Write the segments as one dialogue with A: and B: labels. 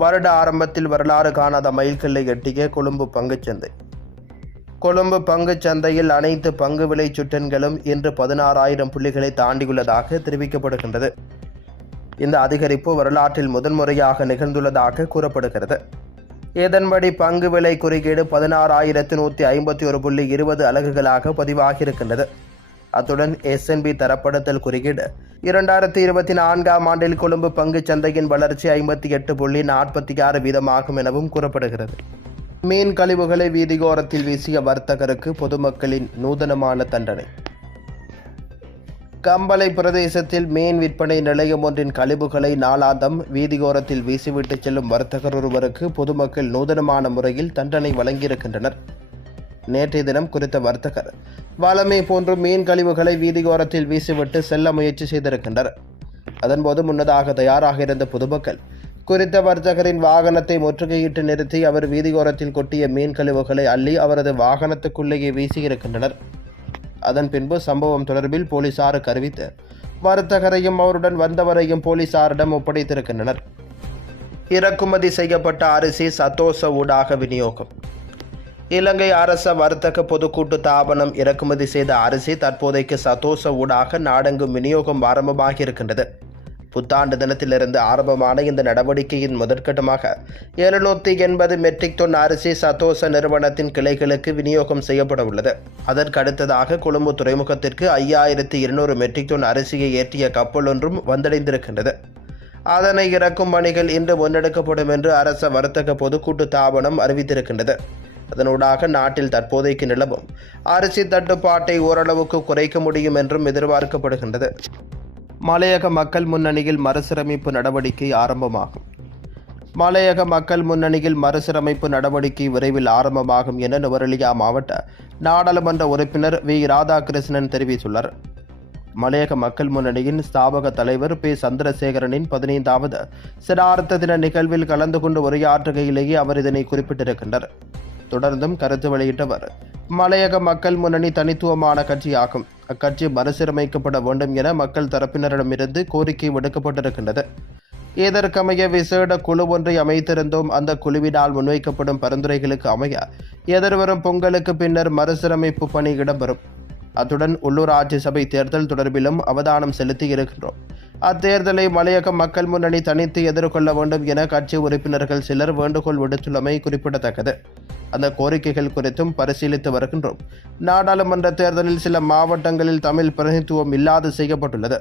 A: வருட ஆரம்பத்தில் வரலாறு காணாத மயில்கல்லை எட்டிய கொழும்பு பங்குச்சந்தை கொழும்பு பங்குச்சந்தையில் அனைத்து பங்கு விலை சுட்டன்களும் இன்று பதினாறாயிரம் புள்ளிகளை தாண்டியுள்ளதாக தெரிவிக்கப்படுகின்றது இந்த அதிகரிப்பு வரலாற்றில் முதன்முறையாக நிகழ்ந்துள்ளதாக கூறப்படுகிறது இதன்படி பங்கு விலை குறியீடு பதினாறாயிரத்து நூற்றி ஐம்பத்தி ஒரு புள்ளி இருபது அலகுகளாக பதிவாகியிருக்கின்றது அத்துடன் எஸ்என்பி தரப்படுத்தல் குறியீடு இரண்டாயிரத்தி இருபத்தி நான்காம் ஆண்டில் கொழும்பு பங்கு சந்தையின் வளர்ச்சி ஐம்பத்தி எட்டு புள்ளி நாற்பத்தி ஆறு வீதமாகும் எனவும் கூறப்படுகிறது மீன் கழிவுகளை வீதிகோரத்தில் வீசிய வர்த்தகருக்கு பொதுமக்களின் நூதனமான தண்டனை கம்பளை பிரதேசத்தில் மீன் விற்பனை நிலையம் ஒன்றின் கழிவுகளை நாளாந்தம் வீதிகோரத்தில் வீசிவிட்டு செல்லும் வர்த்தகர் ஒருவருக்கு பொதுமக்கள் நூதனமான முறையில் தண்டனை வழங்கியிருக்கின்றனர் நேற்றைய தினம் குறித்த வர்த்தகர் வாழமை போன்ற மீன் கழிவுகளை வீதிகோரத்தில் வீசிவிட்டு செல்ல முயற்சி செய்திருக்கின்றனர் அதன்போது முன்னதாக தயாராக இருந்த பொதுமக்கள் குறித்த வர்த்தகரின் வாகனத்தை முற்றுகையிட்டு நிறுத்தி அவர் வீதிகோரத்தில் கொட்டிய மீன் கழிவுகளை அள்ளி அவரது வாகனத்துக்குள்ளேயே வீசியிருக்கின்றனர் அதன் பின்பு சம்பவம் தொடர்பில் போலீசாருக்கு அறிவித்து வர்த்தகரையும் அவருடன் வந்தவரையும் போலீசாரிடம் ஒப்படைத்திருக்கின்றனர்
B: இறக்குமதி செய்யப்பட்ட அரிசி சத்தோச ஊடாக விநியோகம் இலங்கை அரச வர்த்தக பொதுக்கூட்டு தாபனம் இறக்குமதி செய்த அரிசி தற்போதைக்கு சதோச ஊடாக நாடெங்கும் விநியோகம் ஆரம்பமாகி இருக்கின்றது புத்தாண்டு தினத்திலிருந்து ஆரம்பமான இந்த நடவடிக்கையின் முதற்கட்டமாக எழுநூத்தி எண்பது மெட்ரிக் டன் அரிசி சதோச நிறுவனத்தின் கிளைகளுக்கு விநியோகம் செய்யப்பட உள்ளது அதற்கடுத்ததாக கொழும்பு துறைமுகத்திற்கு ஐயாயிரத்தி இருநூறு மெட்ரிக் டன் அரிசியை ஏற்றிய கப்பல் ஒன்றும் வந்தடைந்திருக்கின்றது அதனை இறக்கும் பணிகள் இன்று முன்னெடுக்கப்படும் என்று அரச வர்த்தக பொதுக்கூட்டு தாபனம் அறிவித்திருக்கின்றது அதனூடாக நாட்டில் தற்போதைக்கு நிலவும் அரிசி தட்டுப்பாட்டை ஓரளவுக்கு குறைக்க முடியும் என்றும் எதிர்பார்க்கப்படுகின்றது
C: மலையக மக்கள் முன்னணியில் மறுசீரமைப்பு நடவடிக்கை ஆரம்பமாகும் மலையக மக்கள் முன்னணியில் மறுசீரமைப்பு நடவடிக்கை விரைவில் ஆரம்பமாகும் என நுவரெலியா மாவட்ட நாடாளுமன்ற உறுப்பினர் வி ராதாகிருஷ்ணன் தெரிவித்துள்ளார் மலையக மக்கள் முன்னணியின் ஸ்தாபக தலைவர் பி சந்திரசேகரனின் பதினைந்தாவது சிரார்த்த தின நிகழ்வில் கலந்து கொண்டு உரையாற்றுகையிலேயே அவர் இதனை குறிப்பிட்டிருக்கின்றார் தொடர்ந்தும் கருத்து வெளியிட்டவர் மலையக மக்கள் முன்னணி தனித்துவமான கட்சியாகும் அக்கட்சி மறுசீரமைக்கப்பட வேண்டும் என மக்கள் தரப்பினரிடமிருந்து கோரிக்கை விடுக்கப்பட்டிருக்கின்றது இதற்கமைய விசேட குழு ஒன்றை அமைத்திருந்தோம் அந்த குழுவினால் முன்வைக்கப்படும் பரிந்துரைகளுக்கு அமைய எதிர்வரும் பொங்கலுக்கு பின்னர் மறுசீரமைப்பு பணி இடம்பெறும் அத்துடன் உள்ளூராட்சி சபை தேர்தல் தொடர்பிலும் அவதானம் செலுத்தி இருக்கின்றோம் அத்தேர்தலை மலையக மக்கள் முன்னணி தனித்து எதிர்கொள்ள வேண்டும் என கட்சி உறுப்பினர்கள் சிலர் வேண்டுகோள் விடுத்துள்ளமை குறிப்பிடத்தக்கது அந்த கோரிக்கைகள் குறித்தும் பரிசீலித்து வருகின்றோம் நாடாளுமன்ற தேர்தலில் சில மாவட்டங்களில் தமிழ் பிரதிநிதித்துவம் இல்லாது செய்யப்பட்டுள்ளது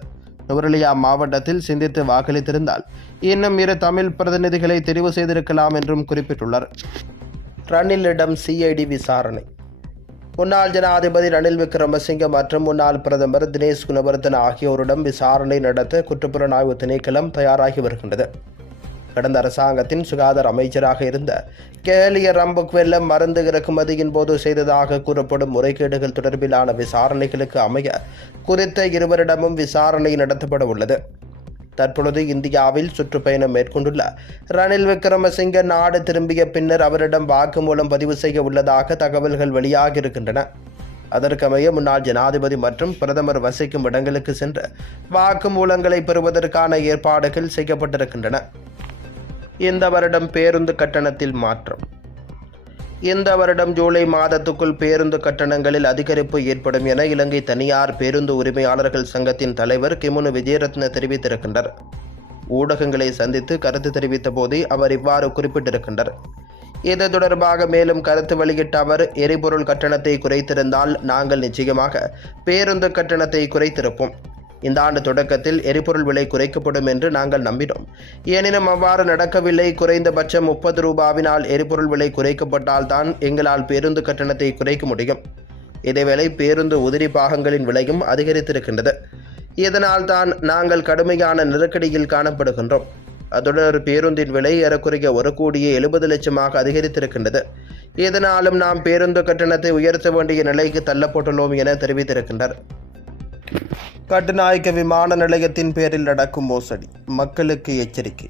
C: நுவரலியா மாவட்டத்தில் சிந்தித்து வாக்களித்திருந்தால் இன்னும் இரு தமிழ் பிரதிநிதிகளை தெரிவு செய்திருக்கலாம் என்றும் குறிப்பிட்டுள்ளார்
D: ரணிலிடம் சிஐடி விசாரணை முன்னாள் ஜனாதிபதி ரணில் விக்ரமசிங்க மற்றும் முன்னாள் பிரதமர் தினேஷ் குணவர்தன் ஆகியோரிடம் விசாரணை நடத்த குற்றப்புலனாய்வு திணைக்களம் தயாராகி வருகின்றது கடந்த அரசாங்கத்தின் சுகாதார அமைச்சராக இருந்த கேலிய வெள்ளம் மருந்து இறக்குமதியின் போது செய்ததாக கூறப்படும் முறைகேடுகள் தொடர்பிலான விசாரணைகளுக்கு அமைய குறித்த இருவரிடமும் விசாரணை நடத்தப்பட உள்ளது தற்பொழுது இந்தியாவில் சுற்றுப்பயணம் மேற்கொண்டுள்ள ரணில் விக்ரமசிங்க நாடு திரும்பிய பின்னர் அவரிடம் வாக்குமூலம் பதிவு செய்ய உள்ளதாக தகவல்கள் வெளியாகியிருக்கின்றன அதற்கமைய முன்னாள் ஜனாதிபதி மற்றும் பிரதமர் வசிக்கும் இடங்களுக்கு சென்று வாக்குமூலங்களை பெறுவதற்கான ஏற்பாடுகள் செய்யப்பட்டிருக்கின்றன
E: இந்த வருடம் பேருந்து கட்டணத்தில் மாற்றம் இந்த வருடம் ஜூலை மாதத்துக்குள் பேருந்து கட்டணங்களில் அதிகரிப்பு ஏற்படும் என இலங்கை தனியார் பேருந்து உரிமையாளர்கள் சங்கத்தின் தலைவர் கிமுனு விஜயரத்ன தெரிவித்திருக்கின்றார் ஊடகங்களை சந்தித்து கருத்து தெரிவித்த போதே அவர் இவ்வாறு குறிப்பிட்டிருக்கின்றார் இது தொடர்பாக மேலும் கருத்து வெளியிட்ட அவர் எரிபொருள் கட்டணத்தை குறைத்திருந்தால் நாங்கள் நிச்சயமாக பேருந்து கட்டணத்தை குறைத்திருப்போம் இந்த ஆண்டு தொடக்கத்தில் எரிபொருள் விலை குறைக்கப்படும் என்று நாங்கள் நம்பினோம் எனினும் அவ்வாறு நடக்கவில்லை குறைந்தபட்சம் முப்பது ரூபாவினால் எரிபொருள் விலை குறைக்கப்பட்டால் தான் எங்களால் பேருந்து கட்டணத்தை குறைக்க முடியும் இதேவேளை பேருந்து உதிரி பாகங்களின் விலையும் அதிகரித்திருக்கின்றது இதனால் தான் நாங்கள் கடுமையான நெருக்கடியில் காணப்படுகின்றோம் அத்துடன் பேருந்தின் விலை ஏறக்குறைய ஒரு கோடியே எழுபது லட்சமாக அதிகரித்திருக்கின்றது இதனாலும் நாம் பேருந்து கட்டணத்தை உயர்த்த வேண்டிய நிலைக்கு தள்ளப்பட்டுள்ளோம் என தெரிவித்திருக்கின்றனர்
F: கட்டுநாயக்க விமான நிலையத்தின் பேரில் நடக்கும் மோசடி மக்களுக்கு எச்சரிக்கை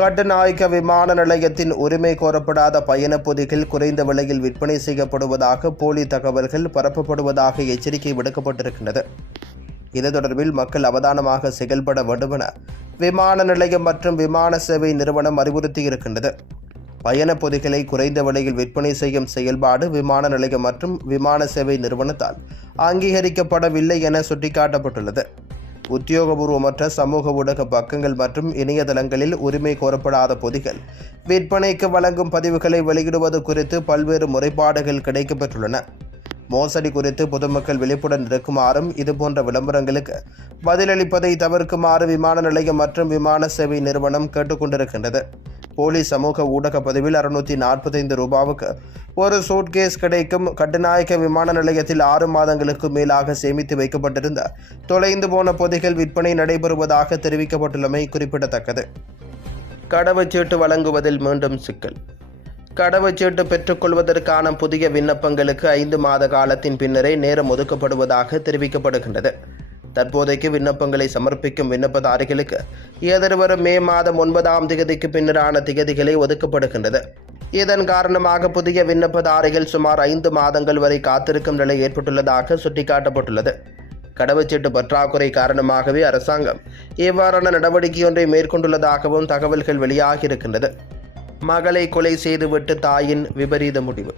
F: கட்டுநாயக்க விமான நிலையத்தின் உரிமை கோரப்படாத பயணப் பொதிகள் குறைந்த விலையில் விற்பனை செய்யப்படுவதாக போலி தகவல்கள் பரப்பப்படுவதாக எச்சரிக்கை விடுக்கப்பட்டிருக்கின்றது இது தொடர்பில் மக்கள் அவதானமாக செயல்பட வேண்டும் என விமான நிலையம் மற்றும் விமான சேவை நிறுவனம் அறிவுறுத்தியிருக்கின்றது பயண பொதிகளை குறைந்த விலையில் விற்பனை செய்யும் செயல்பாடு விமான நிலையம் மற்றும் விமான சேவை நிறுவனத்தால் அங்கீகரிக்கப்படவில்லை என சுட்டிக்காட்டப்பட்டுள்ளது உத்தியோகபூர்வமற்ற சமூக ஊடக பக்கங்கள் மற்றும் இணையதளங்களில் உரிமை கோரப்படாத பொதிகள் விற்பனைக்கு வழங்கும் பதிவுகளை வெளியிடுவது குறித்து பல்வேறு முறைப்பாடுகள் கிடைக்கப்பெற்றுள்ளன மோசடி குறித்து பொதுமக்கள் விழிப்புடன் இருக்குமாறும் இதுபோன்ற விளம்பரங்களுக்கு பதிலளிப்பதை தவிர்க்குமாறு விமான நிலையம் மற்றும் விமான சேவை நிறுவனம் கேட்டுக்கொண்டிருக்கின்றது போலி சமூக ஊடக பதிவில் அறுநூத்தி நாற்பத்தைந்து ரூபாவுக்கு ஒரு சூட்கேஸ் கிடைக்கும் கட்டுநாயக்க விமான நிலையத்தில் ஆறு மாதங்களுக்கு மேலாக சேமித்து வைக்கப்பட்டிருந்த தொலைந்து போன பொதிகள் விற்பனை நடைபெறுவதாக தெரிவிக்கப்பட்டுள்ளமை குறிப்பிடத்தக்கது
G: கடவுச்சீட்டு வழங்குவதில் மீண்டும் சிக்கல் கடவுச்சீட்டு பெற்றுக்கொள்வதற்கான புதிய விண்ணப்பங்களுக்கு ஐந்து மாத காலத்தின் பின்னரே நேரம் ஒதுக்கப்படுவதாக தெரிவிக்கப்படுகின்றது தற்போதைக்கு விண்ணப்பங்களை சமர்ப்பிக்கும் விண்ணப்பதாரிகளுக்கு எதிர்வரும் மே மாதம் ஒன்பதாம் திகதிக்கு பின்னரான திகதிகளை ஒதுக்கப்படுகின்றது இதன் காரணமாக புதிய விண்ணப்பதாரிகள் சுமார் ஐந்து மாதங்கள் வரை காத்திருக்கும் நிலை ஏற்பட்டுள்ளதாக சுட்டிக்காட்டப்பட்டுள்ளது கடவுச்சீட்டு பற்றாக்குறை காரணமாகவே அரசாங்கம் இவ்வாறான நடவடிக்கையொன்றை மேற்கொண்டுள்ளதாகவும் தகவல்கள் வெளியாகியிருக்கின்றது
H: மகளை கொலை செய்துவிட்டு தாயின் விபரீத முடிவு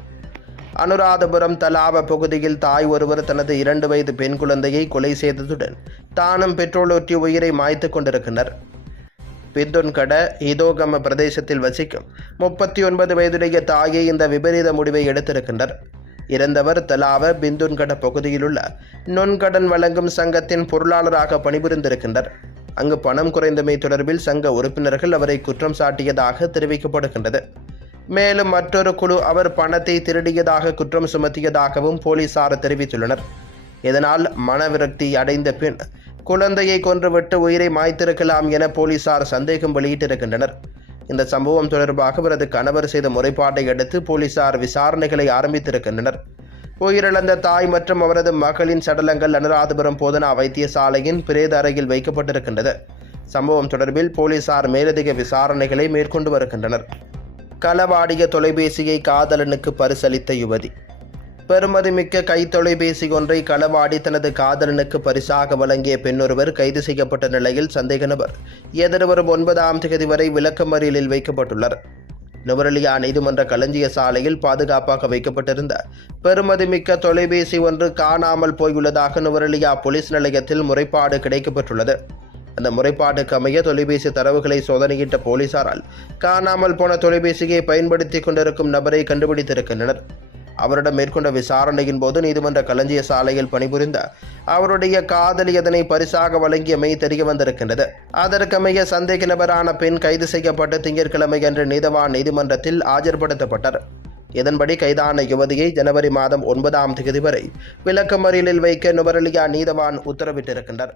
H: அனுராதபுரம் தலாவ பகுதியில் தாய் ஒருவர் தனது இரண்டு வயது பெண் குழந்தையை கொலை செய்ததுடன் தானும் பெட்ரோல் ஒற்றி உயிரை மாய்த்து கொண்டிருக்கிறார் பிந்துன்கட இதோகம பிரதேசத்தில் வசிக்கும் முப்பத்தி ஒன்பது வயதுடைய தாயை இந்த விபரீத முடிவை எடுத்திருக்கின்றார் இறந்தவர் தலாவ பிந்துன்கட பகுதியிலுள்ள நுண்கடன் வழங்கும் சங்கத்தின் பொருளாளராக பணிபுரிந்திருக்கின்றார் அங்கு பணம் குறைந்தமை தொடர்பில் சங்க உறுப்பினர்கள் அவரை குற்றம் சாட்டியதாக தெரிவிக்கப்படுகின்றது மேலும் மற்றொரு குழு அவர் பணத்தை திருடியதாக குற்றம் சுமத்தியதாகவும் போலீசார் தெரிவித்துள்ளனர் இதனால் மனவிரக்தி அடைந்த பின் குழந்தையை கொன்றுவிட்டு உயிரை மாய்த்திருக்கலாம் என போலீசார் சந்தேகம் வெளியிட்டிருக்கின்றனர் இந்த சம்பவம் தொடர்பாக அவரது கணவர் செய்த முறைப்பாட்டை அடுத்து போலீசார் விசாரணைகளை ஆரம்பித்திருக்கின்றனர் உயிரிழந்த தாய் மற்றும் அவரது மகளின் சடலங்கள் அனுராதபுரம் போதனா வைத்தியசாலையின் பிரேத அறையில் வைக்கப்பட்டிருக்கின்றது சம்பவம் தொடர்பில் போலீசார் மேலதிக விசாரணைகளை மேற்கொண்டு வருகின்றனர்
I: களவாடிய தொலைபேசியை காதலனுக்கு பரிசளித்த யுவதி பெருமதிமிக்க கை தொலைபேசி ஒன்றை களவாடி தனது காதலனுக்கு பரிசாக வழங்கிய பெண்ணொருவர் கைது செய்யப்பட்ட நிலையில் சந்தேக நபர் எதிர்வரும் ஒன்பதாம் தேதி வரை விளக்கமறியலில் வைக்கப்பட்டுள்ளார் நுவரலியா நீதிமன்ற களஞ்சிய சாலையில் பாதுகாப்பாக வைக்கப்பட்டிருந்த பெருமதிமிக்க தொலைபேசி ஒன்று காணாமல் போயுள்ளதாக நுவரலியா போலீஸ் நிலையத்தில் முறைப்பாடு கிடைக்கப்பெற்றுள்ளது அந்த முறைப்பாட்டுக்கு அமைய தொலைபேசி தரவுகளை சோதனையிட்ட போலீசாரால் காணாமல் போன தொலைபேசியை பயன்படுத்தி கொண்டிருக்கும் நபரை கண்டுபிடித்திருக்கின்றனர் அவரிடம் மேற்கொண்ட விசாரணையின் போது நீதிமன்ற களஞ்சிய சாலையில் பணிபுரிந்த அவருடைய காதலி அதனை பரிசாக வழங்கியமை தெரிய வந்திருக்கின்றது அதற்கமைய சந்தேக நபரான பெண் கைது செய்யப்பட்டு திங்கட்கிழமை அன்று நீதவான் நீதிமன்றத்தில் ஆஜர்படுத்தப்பட்டார் இதன்படி கைதான யுவதியை ஜனவரி மாதம் ஒன்பதாம் தேதி வரை விளக்கமறியலில் வைக்க நுவரலியா நீதவான் உத்தரவிட்டிருக்கின்றார்